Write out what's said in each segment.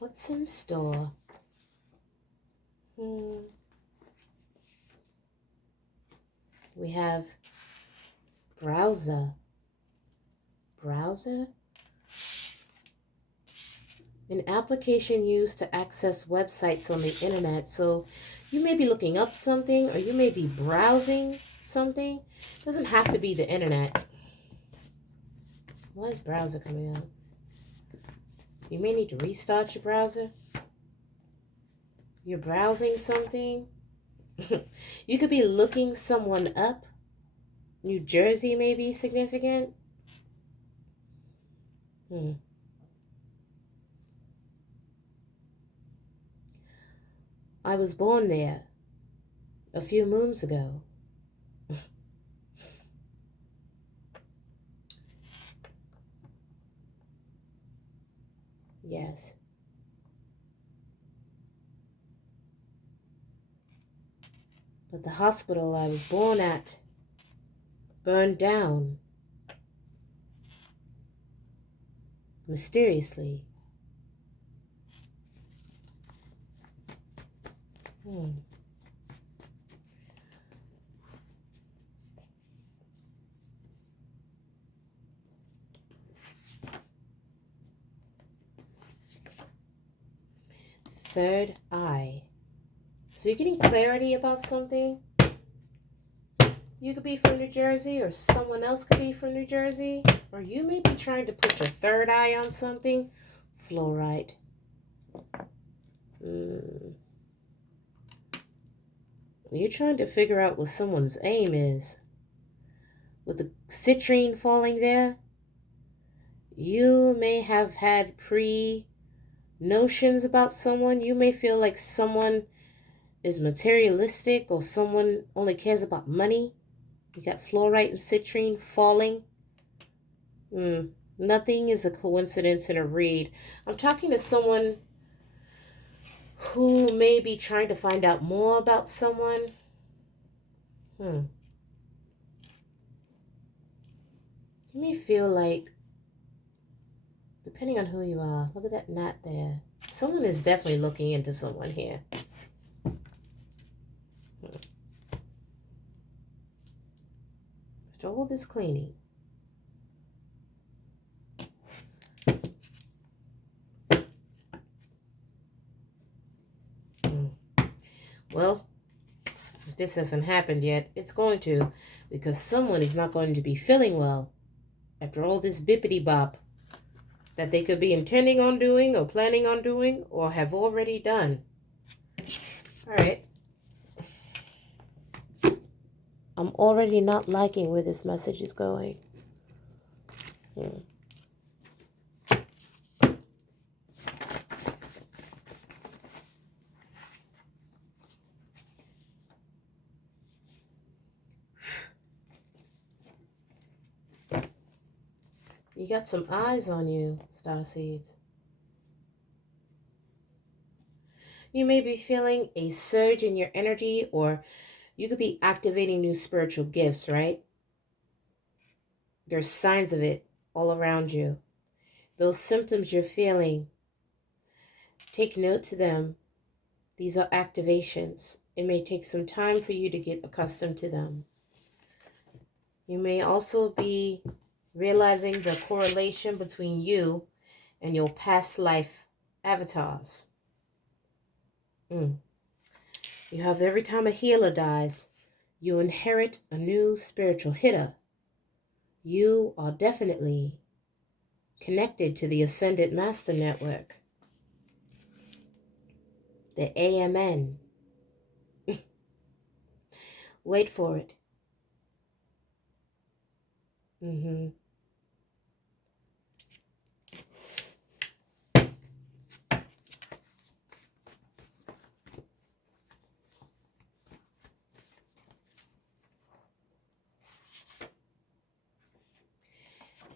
What's in store? We have browser. Browser? An application used to access websites on the internet. So you may be looking up something or you may be browsing something. It doesn't have to be the internet. Why is browser coming up? You may need to restart your browser. You're browsing something. You could be looking someone up. New Jersey may be significant. I was born there a few moons ago. Yes. But the hospital I was born at burned down mysteriously. Third eye. So you're getting clarity about something. You could be from New Jersey, or someone else could be from New Jersey, or you may be trying to put your third eye on something. Fluorite. You're trying to figure out what someone's aim is. With the citrine falling there, you may have had notions about someone. You may feel like someone is materialistic or someone only cares about money. You got fluorite and citrine falling. Nothing is a coincidence in a read. I'm talking to someone who may be trying to find out more about someone. You may feel like, depending on who you are, look at that knot there. Someone is definitely looking into someone here. After all this cleaning. Well, if this hasn't happened yet, it's going to, because someone is not going to be feeling well after all this bippity bop that they could be intending on doing or planning on doing or have already done. All right. I'm already not liking where this message is going. You got some eyes on you, Starseeds. You may be feeling a surge in your energy, or you could be activating new spiritual gifts, right? There's signs of it all around you. Those symptoms you're feeling, take note to them. These are activations. It may take some time for you to get accustomed to them. You may also be realizing the correlation between you and your past life avatars. You have every time a healer dies, you inherit a new spiritual hitter. You are definitely connected to the Ascended Master Network. The AMN. Wait for it.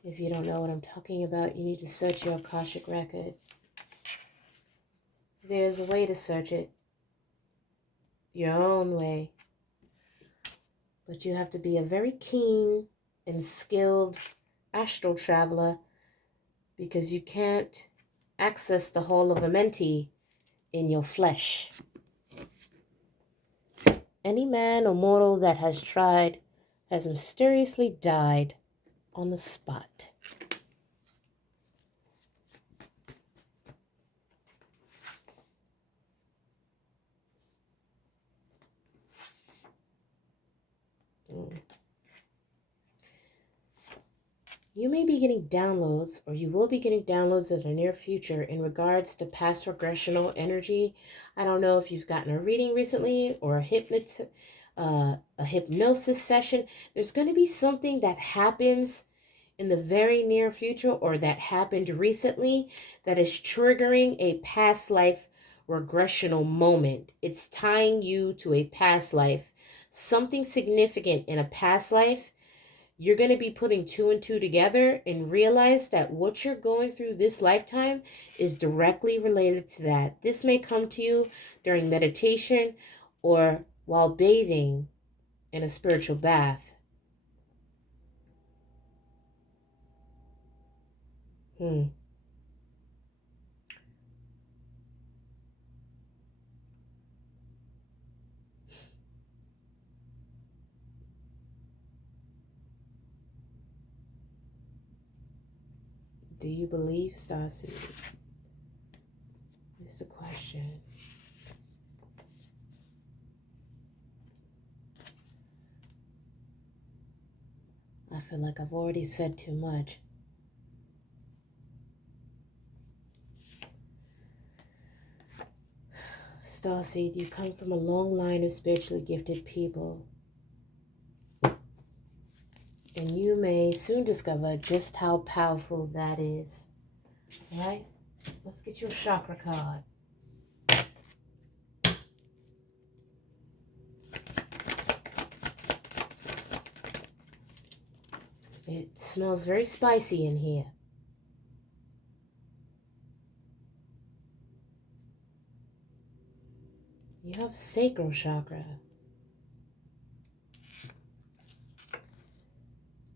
If you don't know what I'm talking about, you need to search your Akashic record. There's a way to search it. Your own way. But you have to be a very keen and skilled astral traveler, because you can't access the whole of a mentee in your flesh. Any man or mortal that has tried has mysteriously died on the spot. You may be getting downloads, or you will be getting downloads in the near future in regards to past regressional energy. I don't know if you've gotten a reading recently or a hypnosis session. There's going to be something that happens in the very near future or that happened recently that is triggering a past life regressional moment. It's tying you to a past life. Something significant in a past life, you're going to be putting two and two together and realize that what you're going through this lifetime is directly related to that. This may come to you during meditation or while bathing in a spiritual bath. Do you believe, Starseed? Is the question. I feel like I've already said too much. Starseed, you come from a long line of spiritually gifted people. And you may soon discover just how powerful that is. All right? Let's get you a chakra card. It smells very spicy in here. You have sacral chakra.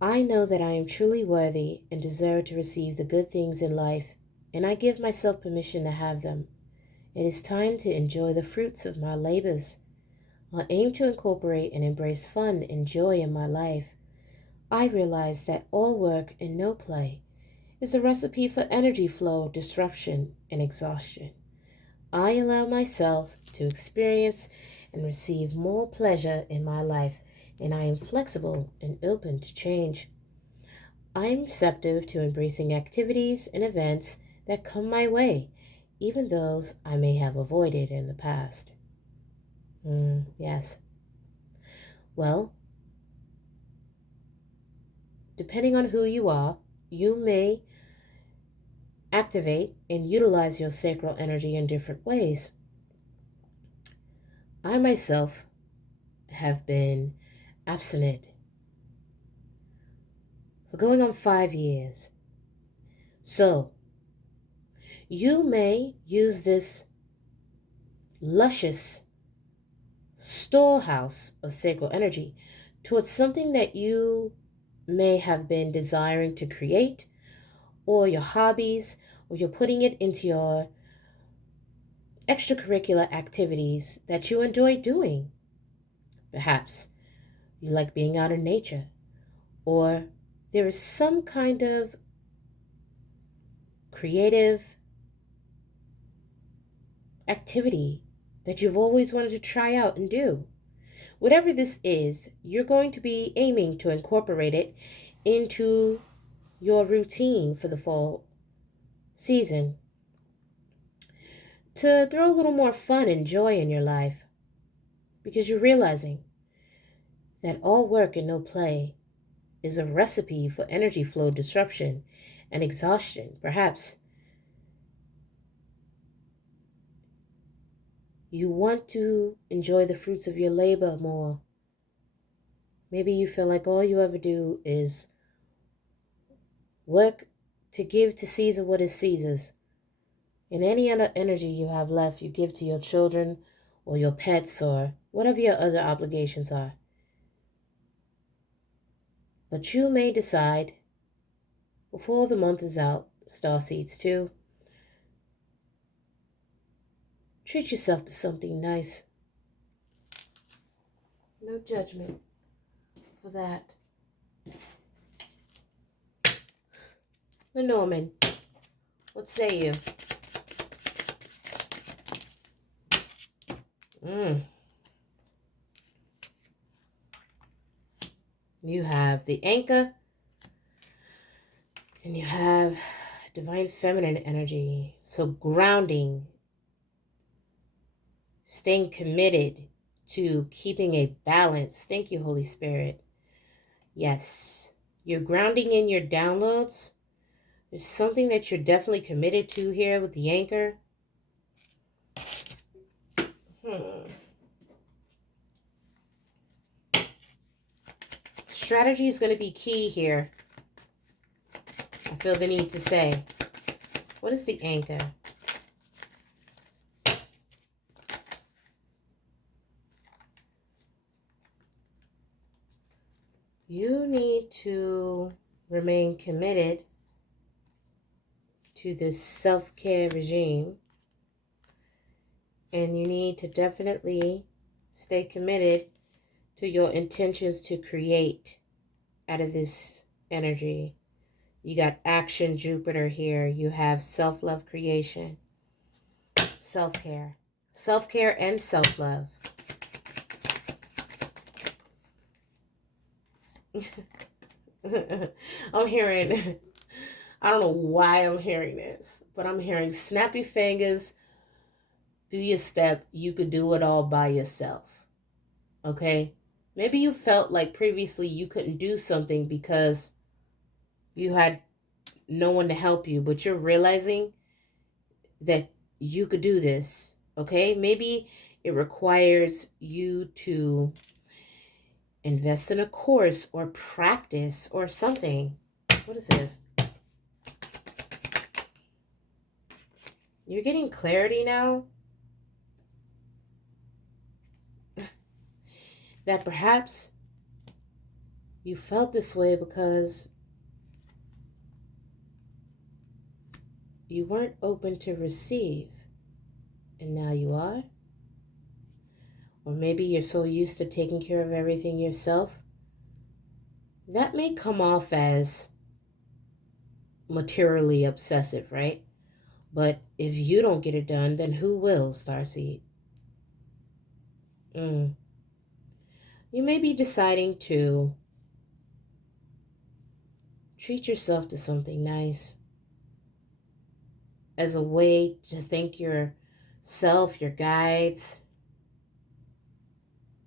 I know that I am truly worthy and deserve to receive the good things in life, and I give myself permission to have them. It is time to enjoy the fruits of my labors. I aim to incorporate and embrace fun and joy in my life. I realize that all work and no play is a recipe for energy flow, disruption, and exhaustion. I allow myself to experience and receive more pleasure in my life, and I am flexible and open to change. I am receptive to embracing activities and events that come my way, even those I may have avoided in the past. Yes. Well, depending on who you are, you may activate and utilize your sacral energy in different ways. I myself have been abstinent for going on 5 years. So, you may use this luscious storehouse of sacral energy towards something that you may have been desiring to create, or your hobbies, or you're putting it into your extracurricular activities that you enjoy doing. Perhaps you like being out in nature, or there is some kind of creative activity that you've always wanted to try out and do. Whatever this is, you're going to be aiming to incorporate it into your routine for the fall season to throw a little more fun and joy in your life, because you're realizing that all work and no play is a recipe for energy flow disruption and exhaustion. Perhaps you want to enjoy the fruits of your labor more. Maybe you feel like all you ever do is work to give to Caesar what is Caesar's. And any other energy you have left, you give to your children or your pets or whatever your other obligations are. But you may decide, before the month is out, Starseeds too, Treat yourself to something nice. No judgment for that. Lenormand, what say you? You have the anchor, and you have divine feminine energy. So grounding, staying committed to keeping a balance. Thank you, Holy Spirit. Yes, you're grounding in your downloads. There's something that you're definitely committed to here with the anchor. Strategy is going to be key here. I feel the need to say. What is the anchor? You need to remain committed to this self-care regime. And you need to definitely stay committed to your intentions to create out of this energy. You got action, Jupiter here. You have self-love creation, self-care. Self-care and self-love. I'm hearing, I don't know why I'm hearing this, but I'm hearing snappy fingers, do your step, you could do it all by yourself. Okay? Maybe you felt like previously you couldn't do something because you had no one to help you, but you're realizing that you could do this. Okay? Maybe it requires you to invest in a course or practice or something. What is this? You're getting clarity now that perhaps you felt this way because you weren't open to receive, and now you are. Or maybe you're so used to taking care of everything yourself. That may come off as materially obsessive, right? But if you don't get it done, then who will, Starseed? You may be deciding to treat yourself to something nice as a way to thank yourself, your guides,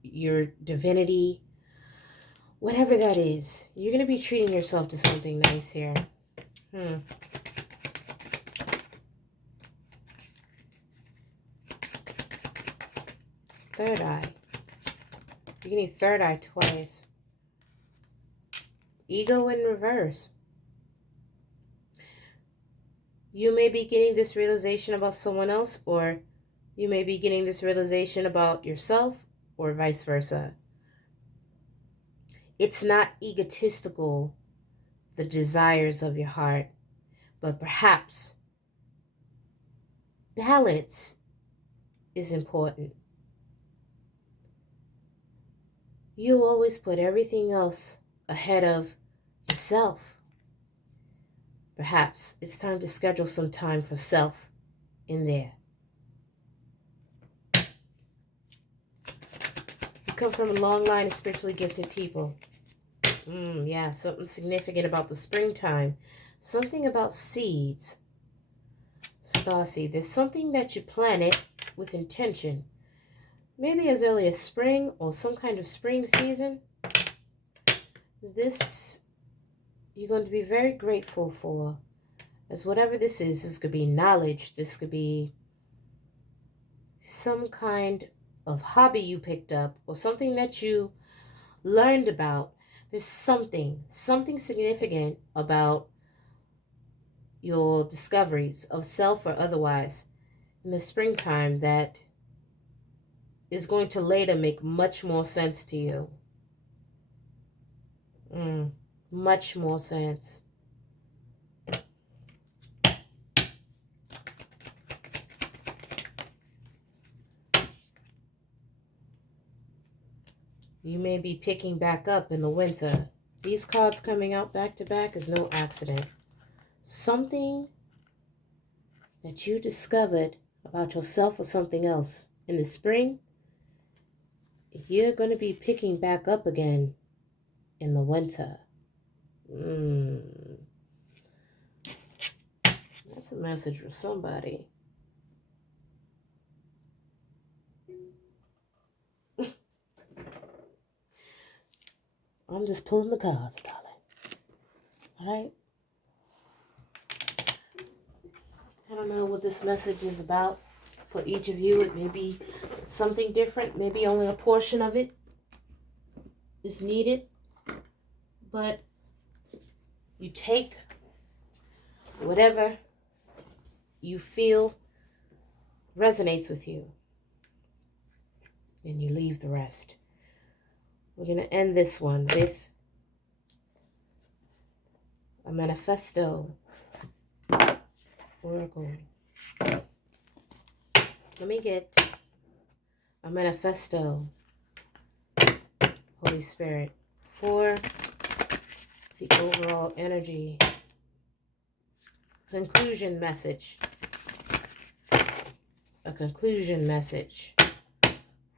your divinity, whatever that is. You're going to be treating yourself to something nice here. Third eye. You're getting third eye twice. Ego in reverse. You may be getting this realization about someone else, or you may be getting this realization about yourself, or vice versa. It's not egotistical, the desires of your heart, but perhaps balance is important. You always put everything else ahead of yourself. Perhaps it's time to schedule some time for self in there. You come from a long line of spiritually gifted people. Yeah, something significant about the springtime. Something about seeds. Starseed. There's something that you planted with intention. Maybe as early as spring or some kind of spring season. This you're going to be very grateful for. As whatever this could be knowledge. This could be some kind of hobby you picked up or something that you learned about. There's something significant about your discoveries of self or otherwise in the springtime that is going to later make much more sense to you. Much more sense. You may be picking back up in the winter. These cards coming out back to back is no accident. Something that you discovered about yourself or something else in the spring, you're going to be picking back up again in the winter. That's a message for somebody. I'm just pulling the cards, darling. All right? I don't know what this message is about for each of you. It may be something different. Maybe only a portion of it is needed. But you take whatever you feel resonates with you, and you leave the rest. We're going to end this one with a manifesto oracle. Let me get a manifesto, Holy Spirit, for the overall energy. Conclusion message. A conclusion message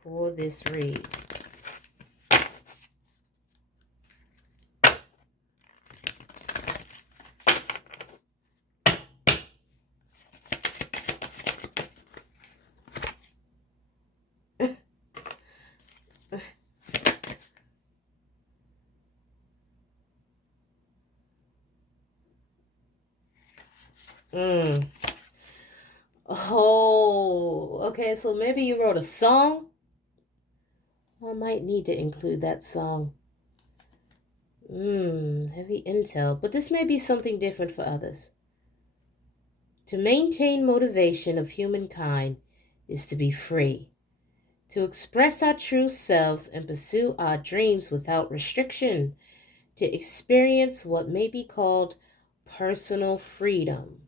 for this read. Oh, okay, so maybe you wrote a song? I might need to include that song. Heavy intel, but this may be something different for others. To maintain motivation of humankind is to be free, to express our true selves and pursue our dreams without restriction, to experience what may be called personal freedom.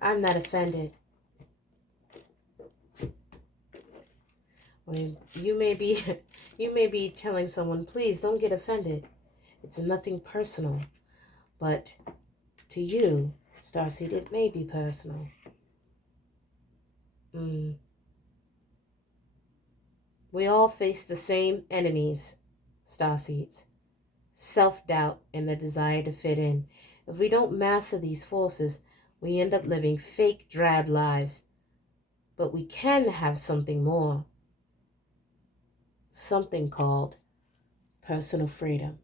I'm not offended. You may be telling someone, please don't get offended. It's nothing personal. But to you, Starseed, it may be personal. We all face the same enemies, Starseeds. Self-doubt and the desire to fit in. If we don't master these forces, we end up living fake, drab lives. But we can have something more. Something called personal freedom.